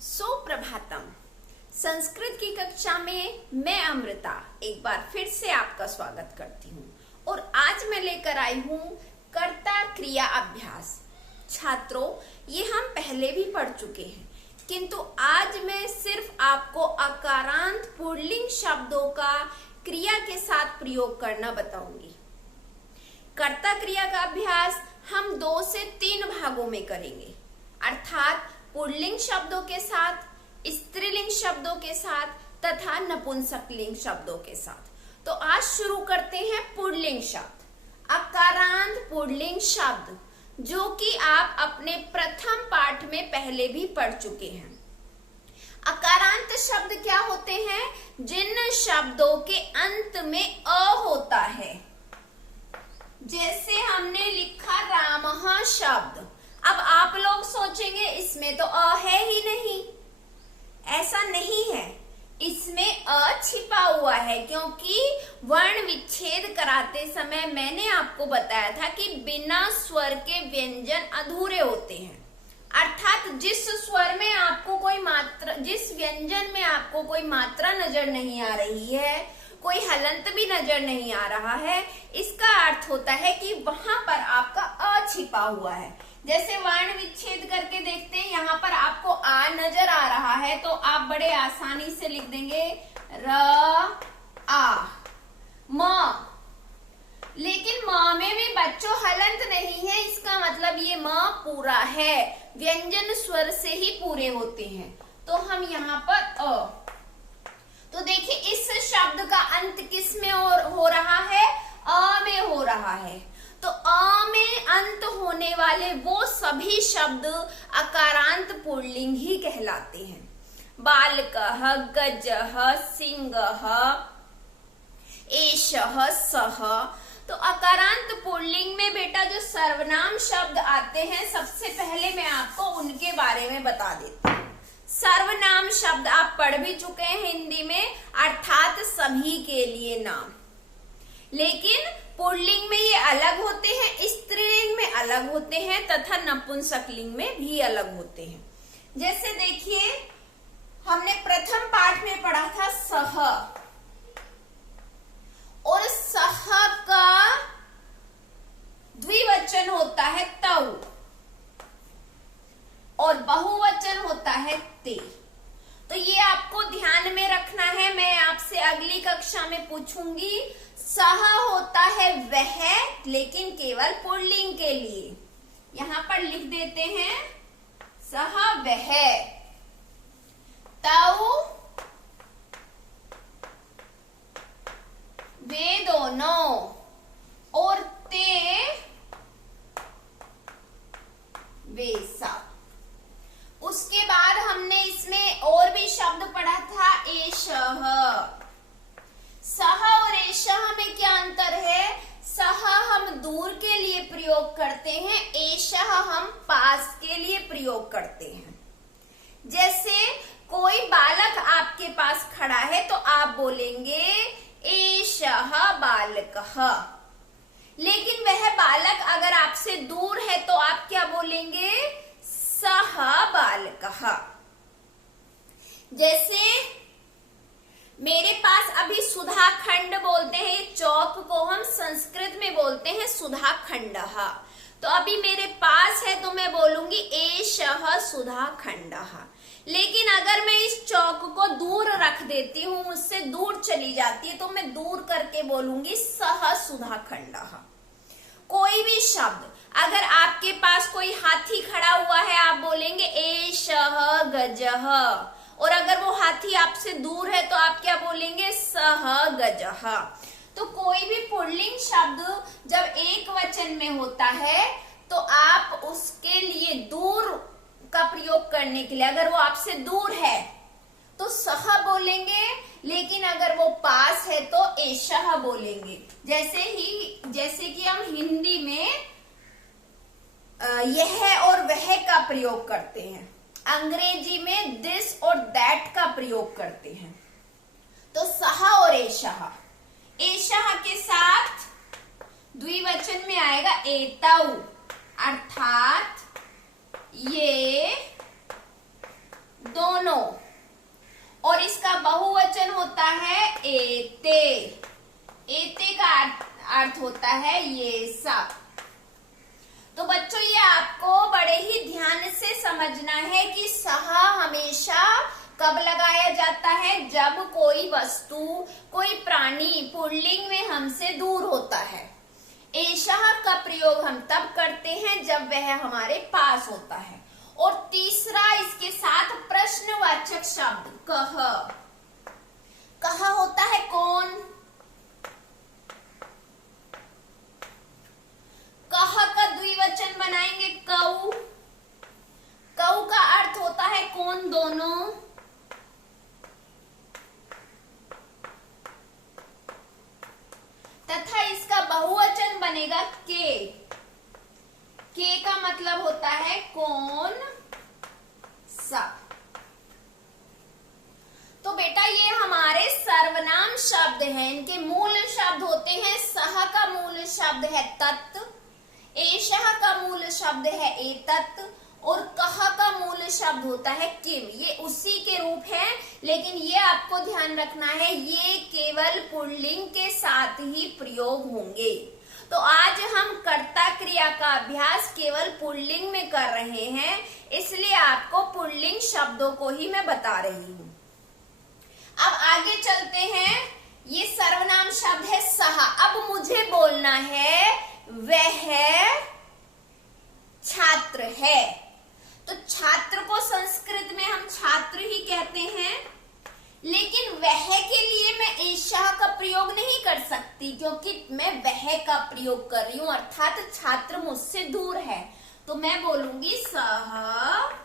सुप्रभातम। संस्कृत की कक्षा में मैं अमृता एक बार फिर से आपका स्वागत करती हूँ और आज मैं लेकर आई हूँ कर्ता क्रिया अभ्यास। छात्रों, ये हम पहले भी पढ़ चुके हैं, किंतु आज मैं सिर्फ आपको अकारांत पुल्लिंग शब्दों का क्रिया के साथ प्रयोग करना बताऊंगी। कर्ता क्रिया का अभ्यास हम 2 से 3 भागों में करेंगे, अर्थात पुल्लिंग शब्दों के साथ, स्त्रीलिंग शब्दों के साथ तथा नपुंसकलिंग शब्दों के साथ। तो आज शुरू करते हैं पुल्लिंग शब्द, अकारांत पुल्लिंग शब्द, जो कि आप अपने प्रथम पाठ में पहले भी पढ़ चुके हैं। अकारांत शब्द क्या होते हैं? जिन शब्दों के अंत में अ होता है। जैसे हमने लिखा रामः शब्द, अब आप लोग सोचेंगे इसमें तो अ है ही नहीं। ऐसा नहीं है, इसमें अ छिपा हुआ है, क्योंकि वर्ण विच्छेद कराते समय मैंने आपको बताया था कि बिना स्वर के व्यंजन अधूरे होते हैं। अर्थात जिस स्वर में आपको कोई मात्रा, जिस व्यंजन में आपको कोई मात्रा नजर नहीं आ रही है, कोई हलंत भी नजर नहीं आ रहा है, इसका अर्थ होता है कि वहां पर आपका अ छिपा हुआ है। जैसे वर्ण विच्छेद करके देखते हैं, यहाँ पर आपको आ नजर आ रहा है तो आप बड़े आसानी से लिख देंगे र आ म। लेकिन म में भी बच्चों हलंत नहीं है, इसका मतलब ये म पूरा है, व्यंजन स्वर से ही पूरे होते हैं। तो हम यहाँ पर अ, तो देखिए इस शब्द का अंत किस में हो रहा है? अ में हो रहा है। तो अ में अंत होने वाले वो सभी शब्द अकारांत पुल्लिंग ही कहलाते हैं। बालकः, गजः, सिंहः, एषः, सः। तो अकारांत पुल्लिंग में बेटा जो सर्वनाम शब्द आते हैं, सबसे पहले मैं आपको उनके बारे में बता देती हूँ। सर्वनाम शब्द आप पढ़ भी चुके हैं हिंदी में, अर्थात सभी के लिए नाम। लेकिन पुल्लिंग में ये अलग होते हैं, स्त्रीलिंग में अलग होते हैं तथा नपुंसकलिंग में भी अलग होते हैं। जैसे देखिए, हमने प्रथम पाठ में पढ़ा था सह, और सह का द्विवचन होता है तौ और बहुवचन होता है ते। तो ये आपको ध्यान में रखना है। मैं आपसे अगली कक्षा में पूछूंगी, सह होता है वह, लेकिन केवल पुल्लिंग के लिए। यहां पर लिख देते हैं सह वह, तौ वे दोनों, और ते वे सब। उसके बाद हमने इसमें और भी शब्द पढ़ा था, एषः। सह और एषः में क्या अंतर है? सह हम दूर के लिए प्रयोग करते हैं, एषः हम पास के लिए प्रयोग करते हैं। जैसे कोई बालक आपके पास खड़ा है तो आप बोलेंगे एषः बालकः। लेकिन वह बालक अगर आपसे दूर है तो आप क्या बोलेंगे? सह बालकः। जैसे मेरे पास अभी सुधाखंड बोलते हैं, चौक को हम संस्कृत में बोलते हैं सुधाखंडः। तो अभी मेरे पास है तो मैं बोलूंगी एषः सुधाखंडः। लेकिन अगर मैं इस चौक को दूर रख देती हूँ, मुझसे दूर चली जाती है, तो मैं दूर करके बोलूंगी सह सुधाखंडः। कोई भी शब्द, अगर आपके पास कोई हाथी खड़ा हुआ है, आप बोलेंगे एषः गजः, और अगर वो हाथी आपसे दूर है तो आप क्या बोलेंगे? सह गजः। तो कोई भी पुल्लिंग शब्द जब एक वचन में होता है तो आप उसके लिए दूर का प्रयोग करने के लिए, अगर वो आपसे दूर है तो सह बोलेंगे, लेकिन अगर वो पास है तो एषः बोलेंगे। जैसे कि हम हिंदी में यह और वह का प्रयोग करते हैं, अंग्रेजी में दिस और दैट का प्रयोग करते हैं। तो सह और एषः, एषः के साथ द्विवचन में आएगा एतौ, अर्थात ये दोनों। अर्थ होता है ये सब। तो बच्चों ये आपको बड़े ही ध्यान से समझना है कि सह हमेशा कब लगाया जाता है, जब कोई वस्तु, कोई प्राणी पुल्लिंग में हमसे दूर होता है। एषः का प्रयोग हम तब करते हैं जब वह हमारे पास होता है। और तीसरा इसके साथ प्रश्नवाचक शब्द कह। कह होता है कौन, कह का द्विवचन बनाएंगे कऊ। कऊ का अर्थ होता है कौन, दोनों। तथा इसका बहुवचन बनेगा के। के का मतलब होता है कौन, सब। तो बेटा ये हमारे सर्वनाम शब्द हैं। इनके मूल शब्द होते हैं, सह का मूल शब्द है तत्, एषः का मूल शब्द है एतत्, और कह का मूल शब्द होता है किम। ये उसी के रूप है, लेकिन ये आपको ध्यान रखना है ये केवल पुल्लिंग के साथ ही प्रयोग होंगे। तो आज हम कर्ता क्रिया का अभ्यास केवल पुल्लिंग में कर रहे हैं, इसलिए आपको पुल्लिंग शब्दों को ही मैं बता रही हूँ। अब आगे चलते हैं। ये सर्वनाम शब्द है सह। अब मुझे बोलना है वह छात्र है। तो छात्र को संस्कृत में हम छात्र ही कहते हैं, लेकिन वह के लिए मैं एषः का प्रयोग नहीं कर सकती, क्योंकि मैं वह का प्रयोग कर रही हूं, अर्थात छात्र मुझसे दूर है। तो मैं बोलूंगी सह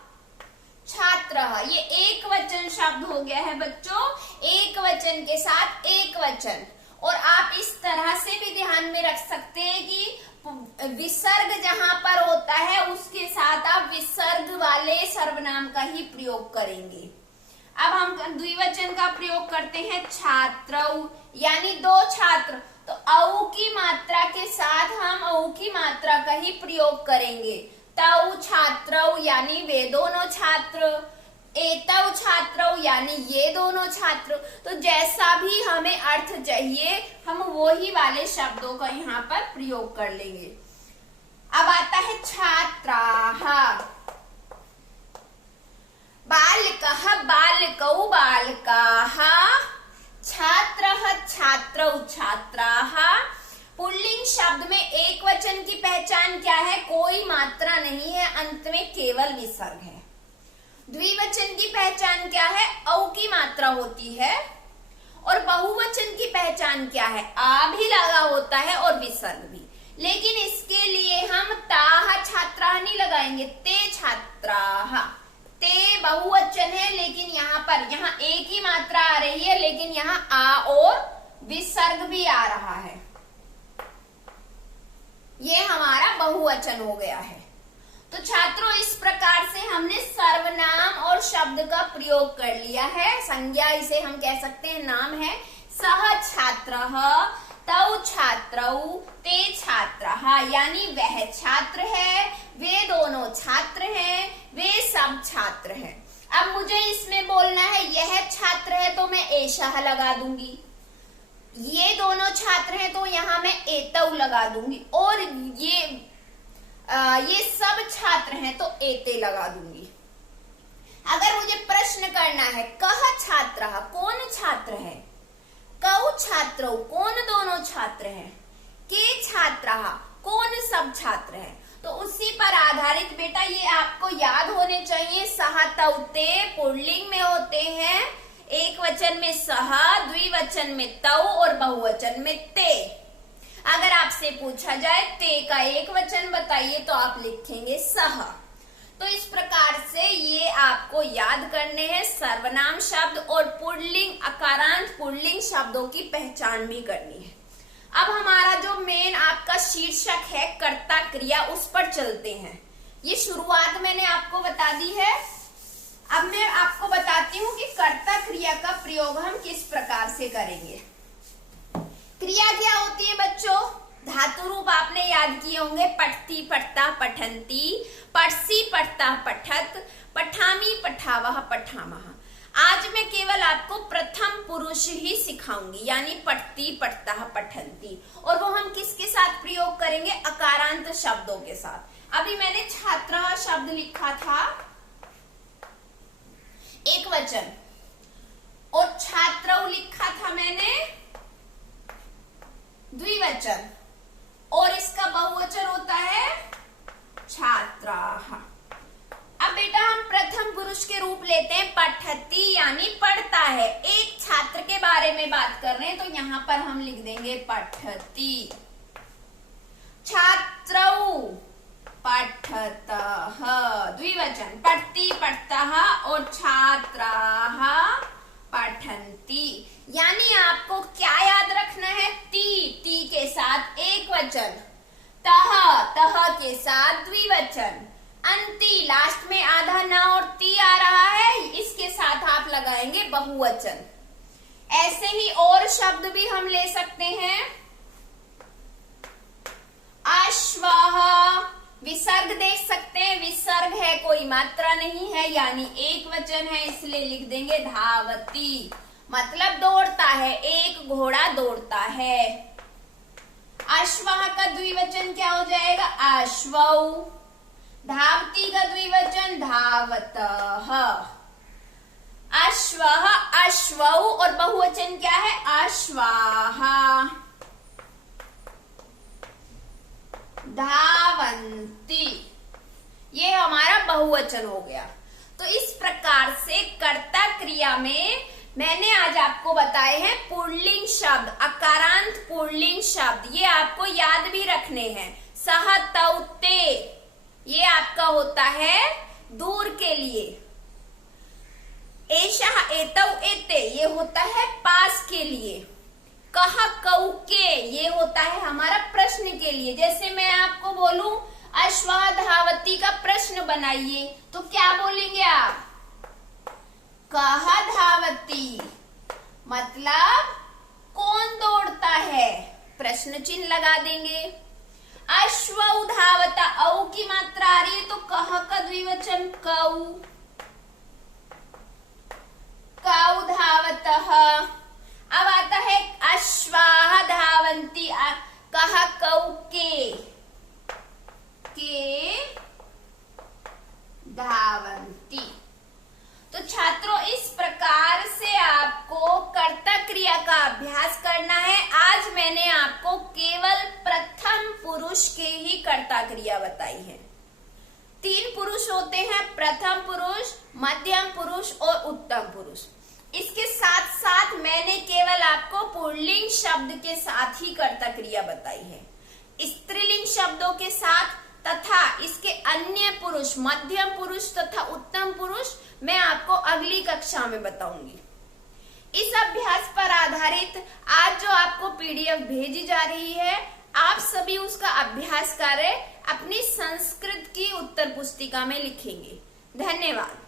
छात्रः। ये एक वचन शब्द हो गया है बच्चों, एक वचन के साथ एक वचन। और आप इस तरह से भी ध्यान में रख सकते हैं कि विसर्ग जहां पर होता है उसके साथ आप विसर्ग वाले सर्वनाम का ही प्रयोग करेंगे। अब हम द्विवचन का प्रयोग करते हैं छात्रौ, यानी दो छात्र। तो औ की मात्रा के साथ हम औ की मात्रा का ही प्रयोग करेंगे। तौ छात्रौ यानी वे दोनों छात्र, एतौ छात्रौ यानी ये दोनों छात्र। तो जैसा भी हमें अर्थ चाहिए हम वो ही वाले शब्दों का यहाँ पर प्रयोग कर लेंगे। अब आता है छात्राः। बालकः बालकौ बालकाः, छात्रः छात्रौ छात्राः। पुल्लिंग शब्द में एक वचन की पहचान क्या है, कोई मात्रा नहीं है, अंत में केवल विसर्ग है। द्विवचन की पहचान क्या है, औ की मात्रा होती है। और बहुवचन की पहचान क्या है, आ भी लगा होता है और विसर्ग भी। लेकिन इसके लिए हम ताः छात्राः नहीं लगाएंगे, ते छात्राः। ते बहुवचन है, लेकिन यहाँ एक ही मात्रा आ रही है, लेकिन यहाँ आ और विसर्ग भी आ रहा है। ये हमारा बहुवचन हो गया है। तो छात्रों इस प्रकार से हमने सर्वनाम और शब्द का प्रयोग कर लिया है। संज्ञा इसे हम कह सकते हैं, नाम है। सह छात्रः, तौ छात्रौ, ते छात्राः, यानी वह छात्र है, वे दोनों छात्र हैं, वे सब छात्र हैं। अब मुझे इसमें बोलना है यह छात्र है तो मैं एषः लगा दूंगी, ये दोनों छात्र हैं तो यहाँ मैं एतौ लगा दूंगी, और ये सब छात्र हैं तो एते लगा दूंगी। अगर मुझे प्रश्न करना है कः छात्रः, कौन छात्र है, कौ छात्रौ, कौन दोनों छात्र हैं, के छात्राः, कौन सब छात्र हैं, तो उसी पर आधारित बेटा ये आपको याद होने चाहिए। सह तौ ते पुल्लिंग में होते हैं, एक वचन में सह, द्विवचन में तौ और बहुवचन में ते। अगर आपसे पूछा जाए ते का एक वचन बताइए तो आप लिखेंगे सह। तो इस प्रकार से ये आपको याद करने हैं सर्वनाम शब्द और पुल्लिंग, अकारांत पुल्लिंग शब्दों की पहचान भी करनी है। अब हमारा जो मेन आपका शीर्षक है कर्ता क्रिया, उस पर चलते हैं। ये शुरुआत मैंने आपको बता दी है। अब मैं आपको बताती हूँ कि कर्ता क्रिया का प्रयोग हम किस प्रकार से करेंगे। क्रिया क्या होती है बच्चों, धातु रूप आपने याद किए होंगे, पठती पठता पठन्ति, पठसी पठता पठत, पठामी पठावः पठामः। आज मैं केवल आपको प्रथम पुरुष ही सिखाऊंगी, यानी पठती, पठतः, पठन्ति। और वो हम किसके साथ प्रयोग करेंगे? अकारांत शब्दों के साथ। अभी मैंने छात्रः शब्द लिखा था एक वचन, और छात्रौ लिखा था मैंने द्विवचन, और इसका बहुवचन होता है छात्राः। अब बेटा हम प्रथम पुरुष के रूप लेते हैं, पठति यानी पढ़ता है। एक छात्र के बारे में बात कर रहे हैं, तो यहां पर हम लिख देंगे पठति। छात्रौ पठतः, द्विवचन, पठति, पठतः, और छात्राः पठन्ति। यानी आपको क्या याद रखना है? ती के साथ एक वचन, तह के साथ द्विवचन, अंति लास्ट में आधा ना और ती आ रहा है, इसके साथ आप लगाएंगे बहुवचन। ऐसे ही और शब्द भी हम ले सकते हैं। अश्वः, विसर्ग देख सकते हैं, विसर्ग है, कोई मात्रा नहीं है, यानी एक वचन है, इसलिए लिख देंगे धावति, मतलब दौड़ता है, एक घोड़ा दौड़ता है। अश्वः का द्विवचन क्या हो जाएगा? अश्वौ। धावती का द्विवचन धावतः। अश्वः, अश्वौ, और बहुवचन क्या है? अश्वाः। धावन्ति, ये हमारा बहुवचन हो गया। तो इस प्रकार से कर्ता क्रिया में मैंने आज आपको बताए हैं पुल्लिंग शब्द, अकारांत पुल्लिंग शब्द, ये आपको याद भी रखने हैं। सह, तौ, ते, ये आपका होता है दूर के लिए। एषः, एतौ, एते, ये होता है पास के लिए। कह, कौ, के, ये होता है हमारा प्रश्न के लिए। जैसे मैं आपको बोलूं अश्वः धावति का प्रश्न बनाइए, तो क्या बोलेंगे आप? कह धावति, मतलब कौन दौड़ता है, प्रश्न चिन्ह लगा देंगे। अश्वौ धावता, औ की मात्रा आ रही है, तो कह का द्विवचन कौ। कौ धावतः। अब आता है अश्वाः धावन्ति, कह कौ के धावन्ति। तो छात्रों इस प्रकार से आपको कर्ता क्रिया का अभ्यास करना है। आज मैंने आपको केवल प्रथम पुरुष के ही कर्ता क्रिया बताई है। 3 पुरुष होते हैं, प्रथम पुरुष, मध्यम पुरुष और उत्तम पुरुष। इसके साथ साथ मैंने केवल आपको पुल्लिंग शब्द के साथ ही कर्ता क्रिया बताई है। स्त्रीलिंग शब्दों के साथ तथा इसके अन्य पुरुष, मध्यम पुरुष तथा उत्तम पुरुष मैं आपको अगली कक्षा में बताऊंगी। इस अभ्यास पर आधारित आज जो आपको पीडीएफ भेजी जा रही है, आप सभी उसका अभ्यास कार्य अपनी संस्कृत की उत्तर पुस्तिका में लिखेंगे। धन्यवाद।